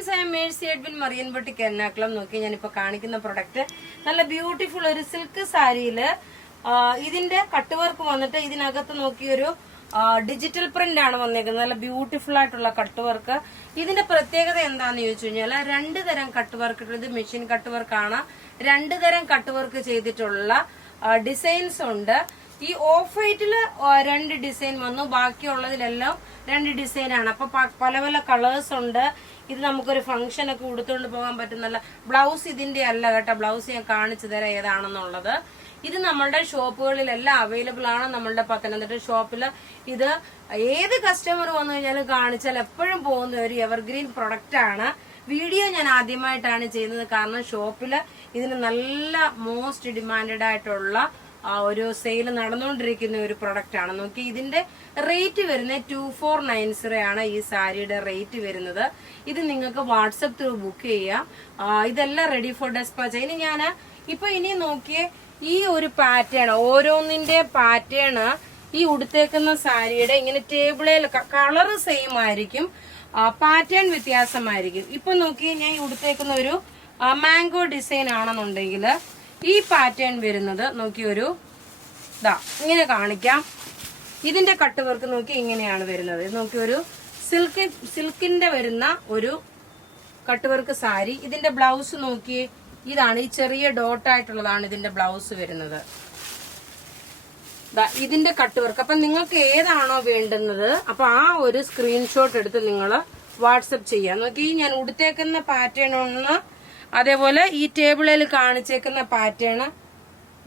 Friends, I M Mercy Edwin marine boutique Ernakulam. നോക്കി ഞാനിപ്പോ കാണിക്കുന്ന പ്രൊഡക്റ്റ് നല്ല ബ്യൂട്ടിഫുൾ ഒരു സിൽക്ക് സാരിയില് ഇതിന്റെ കട്ട് വർക്ക് വന്നിട്ട് ഇതിനകത്ത് നോക്കിയൊരു ഡിജിറ്റൽ പ്രിന്റ് ആണ് വന്നേക്കുന്നത്. നല്ല ബ്യൂട്ടിഫുൾ ആയിട്ടുള്ള കട്ട് വർക്ക്. ഇതിന്റെ പ്രത്യേകത എന്താന്ന് ചോദിച്ചു കഴിഞ്ഞാൽ രണ്ട് തരം കട്ട് വർക്ക്. ഇത് മെഷീൻ കട്ട് വർക്ക് ആണ്. രണ്ട് തരം കട്ട് വർക്ക് ചെയ്തിട്ടുള്ള ഡിസൈൻസ് ഉണ്ട്. ഈ ഓഫ് വൈറ്റില് രണ്ട് ഡിസൈൻ വന്നു, ബാക്കിയുള്ളതിലെല്ലാം രണ്ട് ഡിസൈൻ ആണ്. അപ്പൊ പല പല കളേഴ്സ് ഉണ്ട്. ഇത് നമുക്കൊരു ഫംഗ്ഷൻ ഒക്കെ ഉടുത്തുകൊണ്ട് പോകാൻ പറ്റുന്നല്ല. ബ്ലൗസ് ഇതിന്റെ അല്ല കേട്ടോ, ബ്ലൗസ് ഞാൻ കാണിച്ചു തരാം ഏതാണെന്നുള്ളത്. ഇത് നമ്മളുടെ ഷോപ്പുകളിലെല്ലാം അവൈലബിൾ ആണ്. നമ്മളുടെ പത്തനംതിട്ട ഷോപ്പിൽ ഇത് ഏത് കസ്റ്റമർ വന്നു കഴിഞ്ഞാലും കാണിച്ചാൽ എപ്പോഴും പോകുന്ന ഒരു എവർഗ്രീൻ പ്രൊഡക്റ്റ് ആണ്. വീഡിയോ ഞാൻ ആദ്യമായിട്ടാണ് ചെയ്യുന്നത്, കാരണം ഷോപ്പിൽ ഇതിന് നല്ല മോസ്റ്റ് ഡിമാൻഡഡ് ആയിട്ടുള്ള ഒരു സെയിൽ നടന്നുകൊണ്ടിരിക്കുന്ന ഒരു പ്രൊഡക്റ്റ് ആണ്. നോക്കി ഇതിന്റെ റേറ്റ് വരുന്നത് 2490 ആണ്. ഈ സാരിയുടെ റേറ്റ് വരുന്നത്. ഇത് നിങ്ങൾക്ക് വാട്സപ്പ് ത്രൂ ബുക്ക് ചെയ്യാം. ഇതെല്ലാം റെഡി ഫോർ ഡെസ്പാച്ച്. ഇനി നോക്കിയേ, ഈ ഒരു പാറ്റേൺ, ഓരോന്നിന്റെ പാറ്റേൺ ഈ ഉടുത്തേക്കുന്ന സാരിയുടെ ഇങ്ങനെ ടേബിളിൽ കളറ് സെയിം ആയിരിക്കും, പാറ്റേൺ വ്യത്യാസമായിരിക്കും. ഇപ്പൊ നോക്കിയേ, ഞാൻ ഈ ഉടുത്തേക്കുന്ന ഒരു മാംഗോ ഡിസൈൻ ആണെന്നുണ്ടെങ്കിൽ ഈ പാറ്റേൺ വരുന്നത് നോക്കിയൊരു ഇങ്ങനെ കാണിക്കാം. ഇതിന്റെ കട്ട് വർക്ക് നോക്കി ഇങ്ങനെയാണ് വരുന്നത്. നോക്കി ഒരു സിൽക്കിന്റെ വരുന്ന ഒരു കട്ട് വർക്ക് സാരി. ഇതിന്റെ ബ്ലൗസ് നോക്കി ഇതാണ്, ഈ ചെറിയ ഡോട്ട് ആയിട്ടുള്ളതാണ് ഇതിന്റെ ബ്ലൗസ് വരുന്നത്. ഇതിന്റെ കട്ട് വർക്ക്. അപ്പൊ നിങ്ങൾക്ക് ഏതാണോ വേണ്ടുന്നത് അപ്പൊ ആ ഒരു സ്ക്രീൻഷോട്ട് എടുത്ത് നിങ്ങൾ വാട്സപ്പ് ചെയ്യാം. നോക്കി ഞാൻ ഉടുത്തേക്കുന്ന പാറ്റേൺ ഒന്ന്, അതേപോലെ ഈ ടേബിളിൽ കാണിച്ചേക്കുന്ന പാറ്റേൺ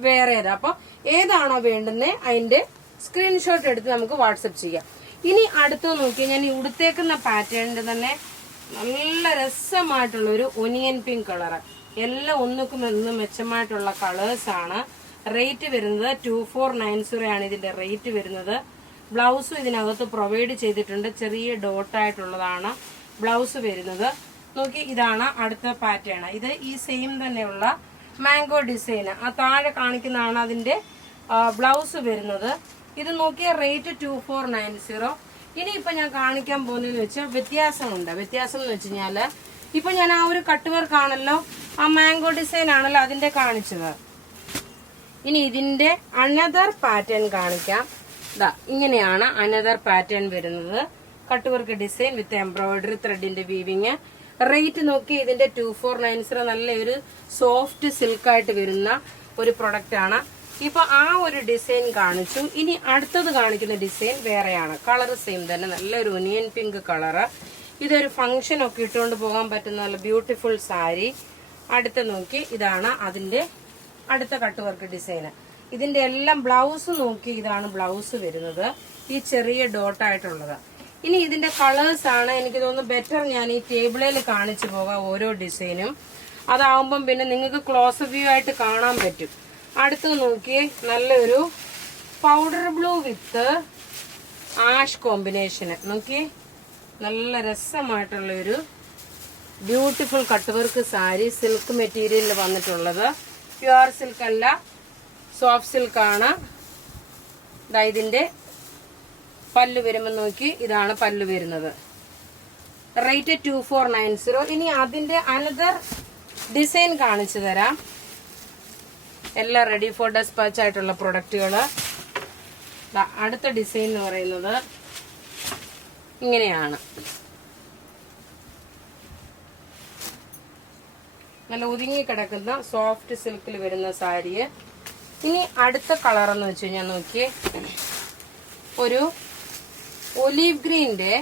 വേറേതാ. അപ്പൊ ഏതാണോ വേണ്ടുന്നത് അതിന്റെ സ്ക്രീൻഷോട്ട് എടുത്ത് നമുക്ക് വാട്സപ്പ് ചെയ്യാം. ഇനി അടുത്ത് നോക്കി, ഞാൻ ഈ ഉടുത്തേക്കുന്ന പാറ്റേണിന്റെ തന്നെ നല്ല രസമായിട്ടുള്ള ഒരു ഒനിയൻ പിങ്ക് കളർ. എല്ലാം ഒന്നുക്കും മെച്ചമായിട്ടുള്ള കളേഴ്സ് ആണ്. റേറ്റ് വരുന്നത് 2490 ആണ് ഇതിന്റെ റേറ്റ് വരുന്നത്. ബ്ലൗസും ഇതിനകത്ത് പ്രൊവൈഡ് ചെയ്തിട്ടുണ്ട്. ചെറിയ ഡോട്ടായിട്ടുള്ളതാണ് ബ്ലൗസ് വരുന്നത്. നോക്കി ഇതാണ് അടുത്ത പാറ്റേൺ. ഇത് ഈ സെയിം തന്നെയുള്ള മാംഗോ ഡിസൈൻ. ആ താഴെ കാണിക്കുന്നതാണ് അതിന്റെ ബ്ലൗസ് വരുന്നത്. ഇത് നോക്കിയ റേറ്റ് 2490. ഇനി ഇപ്പൊ ഞാൻ കാണിക്കാൻ പോകുന്നതെന്ന് വെച്ചാൽ വ്യത്യാസമുണ്ട്. വ്യത്യാസം എന്ന് വെച്ച് കഴിഞ്ഞാല് ഇപ്പൊ ഞാൻ ആ ഒരു കട്ട് വർക്ക് ആണല്ലോ, ആ മാംഗോ ഡിസൈൻ ആണല്ലോ അതിന്റെ കാണിച്ചത്. ഇനി ഇതിന്റെ അനദർ പാറ്റേൺ കാണിക്കാം. ഇങ്ങനെയാണ് അനദർ പാറ്റേൺ വരുന്നത്. കട്ട് വർക്ക് ഡിസൈൻ വിത്ത് എംബ്രോയിഡറി ത്രെഡിന്റെ വീവിങ്. റേറ്റ് നോക്കി ഇതിന്റെ 2490. നല്ലൊരു സോഫ്റ്റ് സിൽക്കായിട്ട് വരുന്ന ഒരു പ്രൊഡക്റ്റ് ആണ്. ഇപ്പൊ ആ ഒരു ഡിസൈൻ കാണിച്ചു. ഇനി അടുത്തത് കാണിക്കുന്ന ഡിസൈൻ വേറെയാണ്. കളർ സെയിം തന്നെ, നല്ലൊരു ഒനിയൻ പിങ്ക് കളറ്. ഇതൊരു ഫംഗ്ഷൻ ഒക്കെ ഇട്ടുകൊണ്ട് പോകാൻ പറ്റുന്ന നല്ല ബ്യൂട്ടിഫുൾ സാരി. അടുത്ത നോക്കി ഇതാണ് അതിന്റെ അടുത്ത കട്ട് വർക്ക് ഡിസൈൻ. ഇതിന്റെ എല്ലാം ബ്ലൗസ് നോക്കി ഇതാണ് ബ്ലൗസ് വരുന്നത്, ഈ ചെറിയ ഡോട്ടായിട്ടുള്ളത്. ഇനി ഇതിന്റെ കളേഴ്സ് ആണ് എനിക്ക് തോന്നുന്നു ബെറ്റർ ഞാൻ ഈ ടേബിളിൽ കാണിച്ചു പോകാം ഓരോ ഡിസൈനും. അതാവുമ്പം പിന്നെ നിങ്ങൾക്ക് ക്ലോസ് വ്യൂ ആയിട്ട് കാണാൻ പറ്റും. അടുത്ത് നോക്കി നല്ലൊരു പൗഡർ ബ്ലൂ വിത്ത് ആഷ് കോമ്പിനേഷന്. നോക്കി നല്ല രസമായിട്ടുള്ള ഒരു beautiful cut work sari. Silk മെറ്റീരിയലിൽ വന്നിട്ടുള്ളത്. പ്യുവർ സിൽക്ക് അല്ല, സോഫ്റ്റ് സിൽക്ക് ആണ്. ഇതിന്റെ പല്ല് വരുമ്പോൾ നോക്കി ഇതാണ് പല്ല് വരുന്നത്. റേറ്റ് 2490. ഇനി അതിന്റെ അനദർ ഡിസൈൻ കാണിച്ചു തരാം. എല്ലാം റെഡി ഫോർ ഡെസ്പാച്ച് ആയിട്ടുള്ള പ്രൊഡക്റ്റുകൾ. അടുത്ത ഡിസൈൻ എന്ന് പറയുന്നത് ഇങ്ങനെയാണ്. നല്ല ഒതുങ്ങി കിടക്കുന്ന സോഫ്റ്റ് സിൽക്കിൽ വരുന്ന സാരി. ഇനി അടുത്ത കളർ എന്ന് വെച്ച് കഴിഞ്ഞാൽ നോക്കിയേ, ഒരു ഒലീവ് ഗ്രീന്റെ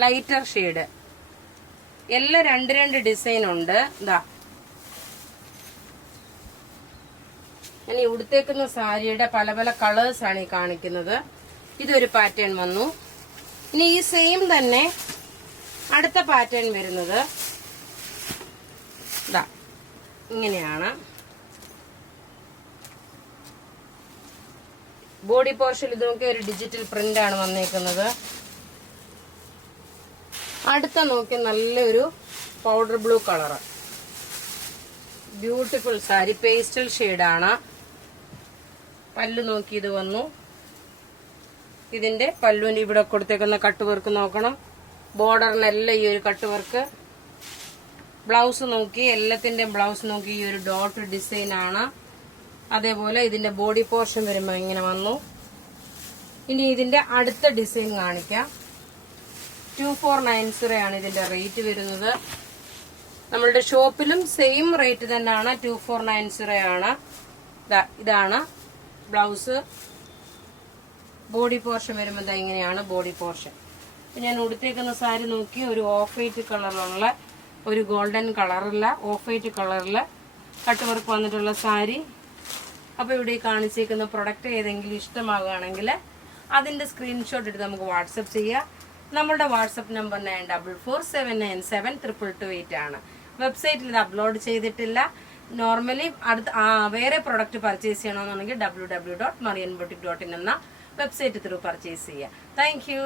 ലൈറ്റർ ഷെയ്ഡ്. എല്ലാം രണ്ട് ഡിസൈൻ ഉണ്ട്. ഞാൻ ഈ ഉടുത്തേക്കുന്ന സാരിയുടെ പല പല കളേഴ്സ് ആണ് ഈ കാണിക്കുന്നത്. ഇതൊരു പാറ്റേൺ വന്നു. ഇനി ഈ സെയിം തന്നെ അടുത്ത പാറ്റേൺ വരുന്നത് ഇങ്ങനെയാണ്. ബോഡി പോർഷൻ ഇത് നോക്കി ഒരു ഡിജിറ്റൽ പ്രിന്റ് ആണ് വന്നേക്കുന്നത്. അടുത്ത നോക്കി നല്ലൊരു powder blue colour, beautiful sari. Pastel ഷെയ്ഡാണ്. പല്ല് നോക്കി ഇത് വന്നു. ഇതിന്റെ പല്ലുവിന്റെ ഇവിടെ കൊടുത്തേക്കുന്ന കട്ട് വർക്ക് നോക്കണം. ബോർഡറിനെല്ലാം ഈ ഒരു കട്ട് വർക്ക്. ബ്ലൗസ് നോക്കി, എല്ലാത്തിന്റെ ബ്ലൗസ് നോക്കി ഈ ഒരു ഡോട്ട് ഡിസൈൻ ആണ്. അതേപോലെ ഇതിന്റെ ബോഡി പോർഷൻ വരുമ്പോ ഇങ്ങനെ വന്നു. ഇനി ഇതിന്റെ അടുത്ത ഡിസൈൻ കാണിക്കാം. 2490 ആണ് ഇതിന്റെ റേറ്റ് വരുന്നത്. നമ്മളുടെ ഷോപ്പിലും സെയിം റേറ്റ് തന്നെയാണ്, 2490 ആണ്. ഇതാണ് ബ്ലൗസ്. ബോഡി പോർഷൻ വരുമ്പോൾ ഇങ്ങനെയാണ് ബോഡി പോർഷൻ. ഞാൻ ഉടുത്തേക്കുന്ന സാരി നോക്കി, ഒരു ഓഫ് വൈറ്റ് കളറിലുള്ള, ഒരു ഗോൾഡൻ കളറില്ല, ഓഫ് വൈറ്റ് കളറിൽ കട്ട് വർക്ക് വന്നിട്ടുള്ള സാരി. അപ്പൊ ഇവിടെ കാണിച്ചേക്കുന്ന പ്രൊഡക്റ്റ് ഏതെങ്കിലും ഇഷ്ടമാകുകയാണെങ്കിൽ അതിന്റെ സ്ക്രീൻഷോട്ട് എടുത്ത് നമുക്ക് വാട്സപ്പ് ചെയ്യാം. നമ്മളുടെ വാട്സപ്പ് നമ്പർ 9447972228 ആണ്. വെബ്സൈറ്റിൽ ഇത് അപ്ലോഡ് ചെയ്തിട്ടില്ല. നോർമലി വേറെ പ്രൊഡക്റ്റ് പർച്ചേസ് ചെയ്യണമെന്നുണ്ടെങ്കിൽ www.marianboutique.in എന്ന വെബ്സൈറ്റ് ത്രൂ പർച്ചേസ് ചെയ്യാം. Thank you.